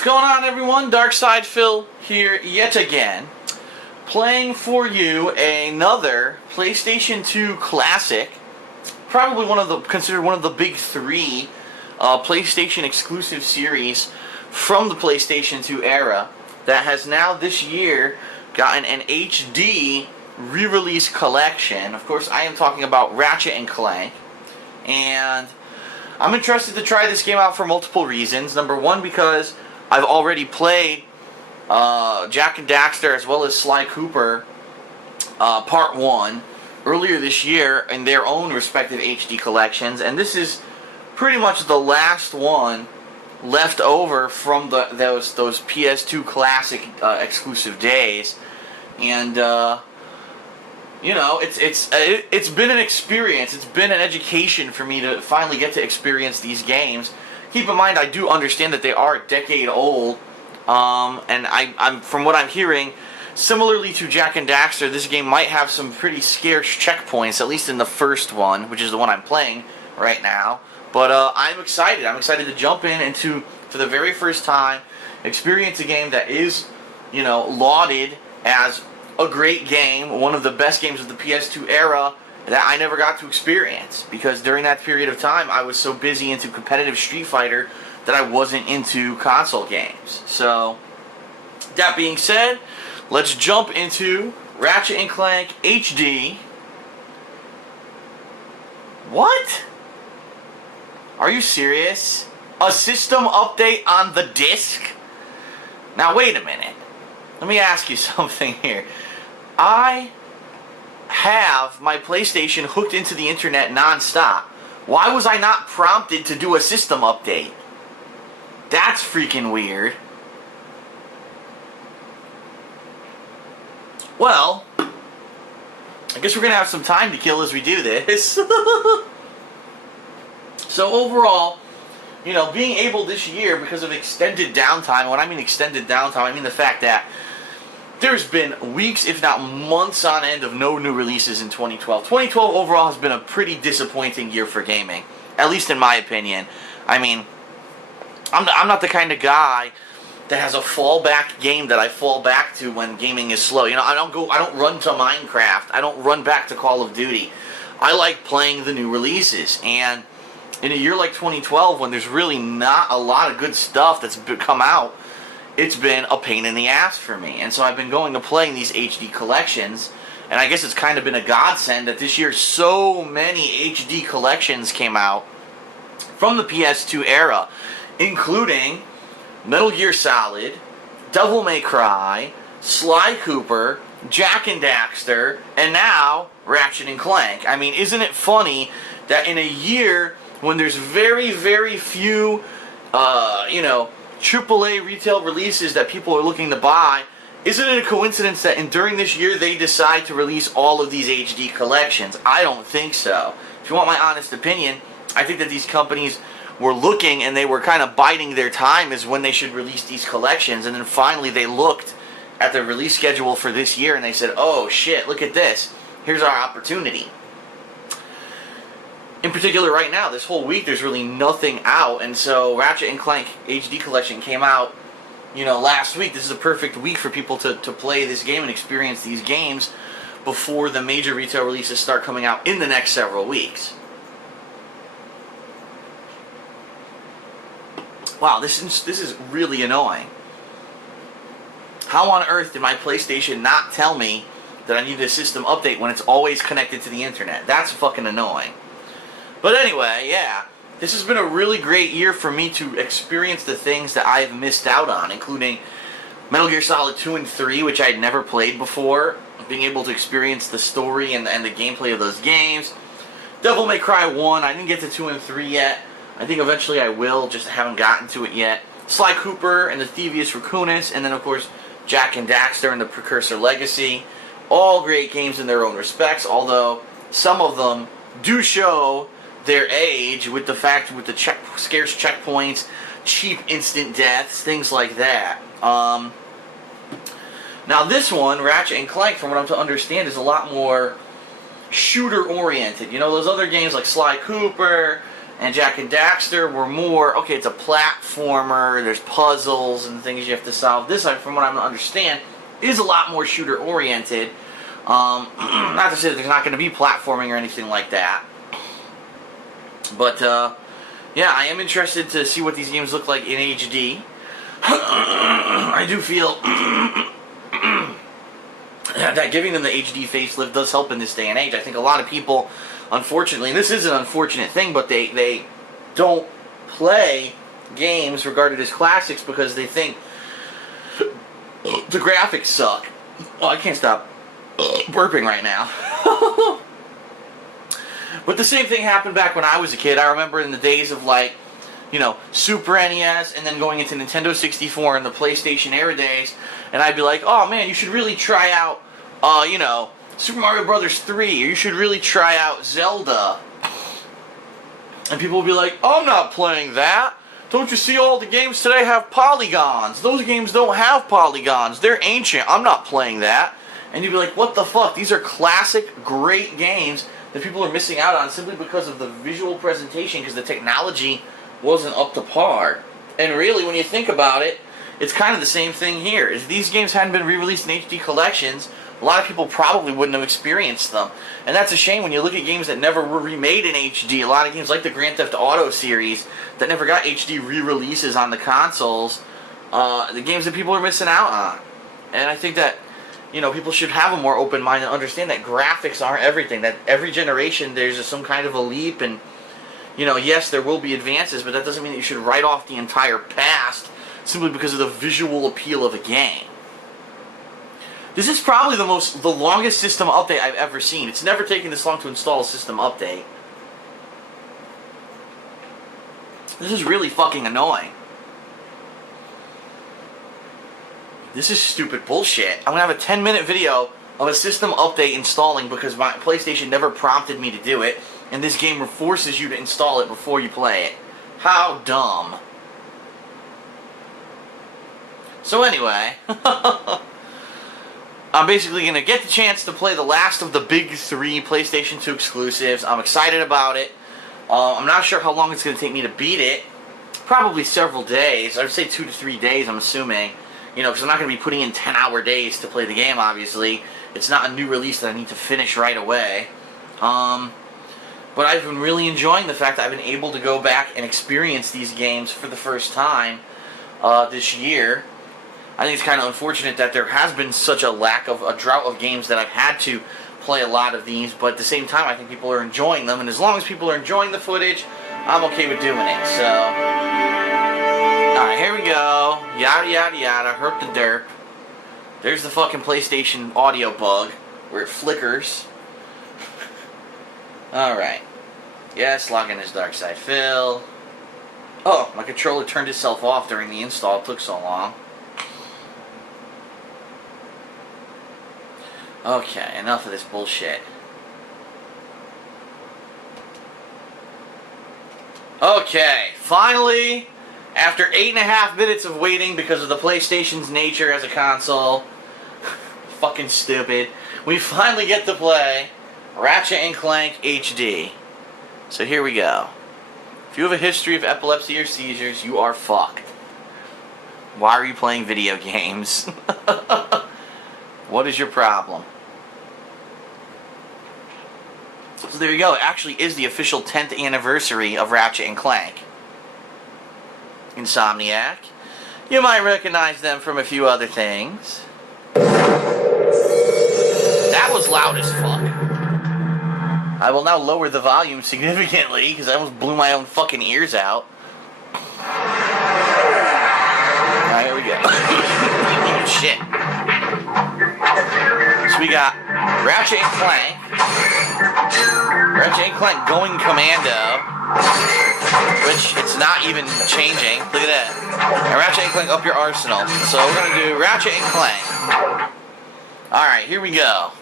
What's going on, everyone? Darkside Phil here yet again, playing for you another PlayStation 2 classic, probably considered one of the big three PlayStation exclusive series from the PlayStation 2 era that has now this year gotten an HD re-release collection. Of course, I am talking about Ratchet and Clank, and I'm interested to try this game out for multiple reasons. Number one, because I've already played Jak and Daxter as well as Sly Cooper Part 1 earlier this year in their own respective HD collections, and this is pretty much the last one left over from those PS2 classic exclusive days. And you know, it's been an experience. It's been an education for me to finally get to experience these games. Keep in mind, I do understand that they are a decade old, and I'm from what I'm hearing, similarly to Jak and Daxter, this game might have some pretty scarce checkpoints, at least in the first one, which is the one I'm playing right now. But I'm excited. I'm excited to jump in and to, for the very first time, experience a game that is, you know, lauded as a great game, one of the best games of the PS2 era that I never got to experience, because during that period of time I was so busy into competitive Street Fighter that I wasn't into console games. So, that being said, let's jump into Ratchet and Clank HD. What? Are you serious? A system update on the disc? Now wait a minute. Let me ask you something here. I have my PlayStation hooked into the internet non-stop. Why was I not prompted to do a system update? That's freaking weird. Well, I guess we're going to have some time to kill as we do this. So overall, you know, being able this year, because of extended downtime, when I mean extended downtime, I mean the fact that there's been weeks, if not months on end, of no new releases in 2012. 2012 overall has been a pretty disappointing year for gaming, at least in my opinion. I mean, I'm not the kind of guy that has a fallback game that I fall back to when gaming is slow. You know, I don't run to Minecraft. I don't run back to Call of Duty. I like playing the new releases, and in a year like 2012, when there's really not a lot of good stuff that's come out, it's been a pain in the ass for me. And so I've been going to playing these HD collections, and I guess it's kind of been a godsend that this year so many HD collections came out from the PS2 era, including Metal Gear Solid, Devil May Cry, Sly Cooper, Jak and Daxter, and now Ratchet and Clank. I mean, isn't it funny that in a year when there's very, very few, you know, AAA retail releases that people are looking to buy, isn't it a coincidence that during this year they decide to release all of these HD collections? I don't think so. If you want my honest opinion, I think that these companies were looking and they were kind of biding their time as when they should release these collections, and then finally they looked at the release schedule for this year and they said, oh shit, look at this. Here's our opportunity. In particular, right now, this whole week, there's really nothing out, and so Ratchet and Clank HD Collection came out, you know, last week. This is a perfect week for people to play this game and experience these games before the major retail releases start coming out in the next several weeks. Wow, this is really annoying. How on earth did my PlayStation not tell me that I needed a system update when it's always connected to the internet? That's fucking annoying. But anyway, yeah, this has been a really great year for me to experience the things that I've missed out on, including Metal Gear Solid 2 and 3, which I had never played before, being able to experience the story and the gameplay of those games. Devil May Cry 1, I didn't get to 2 and 3 yet. I think eventually I will, just haven't gotten to it yet. Sly Cooper and the Thievius Raccoonus, and then of course Jak and Daxter and the Precursor Legacy. All great games in their own respects, although some of them do show their age with the scarce checkpoints, cheap instant deaths, things like that. Now this one, Ratchet and Clank, from what I'm to understand, is a lot more shooter oriented. You know, those other games like Sly Cooper And Jak and Daxter were more, okay, it's a platformer, there's puzzles and things you have to solve. This, from what I understand, is a lot more shooter-oriented. Not to say that there's not going to be platforming or anything like that. But, yeah, I am interested to see what these games look like in HD. I do feel that giving them the HD facelift does help in this day and age. I think a lot of people, unfortunately, and this is an unfortunate thing, but they don't play games regarded as classics because they think the graphics suck. Oh, I can't stop burping right now. But the same thing happened back when I was a kid. I remember in the days of, like, you know, Super NES and then going into Nintendo 64 and the PlayStation era days, and I'd be like, oh man, you should really try out, you know, Super Mario Brothers 3, or you should really try out Zelda. And people would be like, I'm not playing that. Don't you see all the games today have polygons? Those games don't have polygons. They're ancient. I'm not playing that. And you'd be like, what the fuck? These are classic, great games that people are missing out on simply because of the visual presentation, because the technology wasn't up to par. And really, when you think about it, it's kind of the same thing here. If these games hadn't been re-released in HD collections, a lot of people probably wouldn't have experienced them. And that's a shame when you look at games that never were remade in HD. A lot of games like the Grand Theft Auto series that never got HD re-releases on the consoles, the games that people are missing out on. And I think that, you know, people should have a more open mind and understand that graphics aren't everything. That every generation there's some kind of a leap, and, you know, yes, there will be advances, but that doesn't mean that you should write off the entire past simply because of the visual appeal of a game. This is probably the longest system update I've ever seen. It's never taken this long to install a system update. This is really fucking annoying. This is stupid bullshit. I'm gonna have a 10-minute video of a system update installing because my PlayStation never prompted me to do it, and this game forces you to install it before you play it. How dumb. So anyway, I'm basically going to get the chance to play the last of the big 3 PlayStation 2 exclusives. I'm excited about it. I'm not sure how long it's going to take me to beat it. Probably several days. I would say 2 to 3 days, I'm assuming. You know, because I'm not going to be putting in 10-hour days to play the game, obviously. It's not a new release that I need to finish right away. But I've been really enjoying the fact that I've been able to go back and experience these games for the first time this year. I think it's kind of unfortunate that there has been such a drought of games that I've had to play a lot of these, but at the same time I think people are enjoying them, and as long as people are enjoying the footage, I'm okay with doing it. So, alright, here we go. Yada yada yada, herp the derp. There's the fucking PlayStation audio bug, where it flickers. Alright. Yes, log in as Dark Side Phil. Oh, my controller turned itself off during the install, it took so long. Okay, enough of this bullshit. Okay, finally, after 8.5 minutes of waiting because of the PlayStation's nature as a console, fucking stupid, we finally get to play Ratchet and Clank HD. So here we go. If you have a history of epilepsy or seizures, you are fucked. Why are you playing video games? What is your problem? So there you go. It actually is the official 10th anniversary of Ratchet and Clank. Insomniac. You might recognize them from a few other things. That was loud as fuck. I will now lower the volume significantly because I almost blew my own fucking ears out. Alright, here we go. Shit. So we got Ratchet and Clank. Ratchet and Clank Going Commando. Which, it's not even changing. Look at that. And Ratchet and Clank Up Your Arsenal. So we're going to do Ratchet and Clank. Alright, here we go.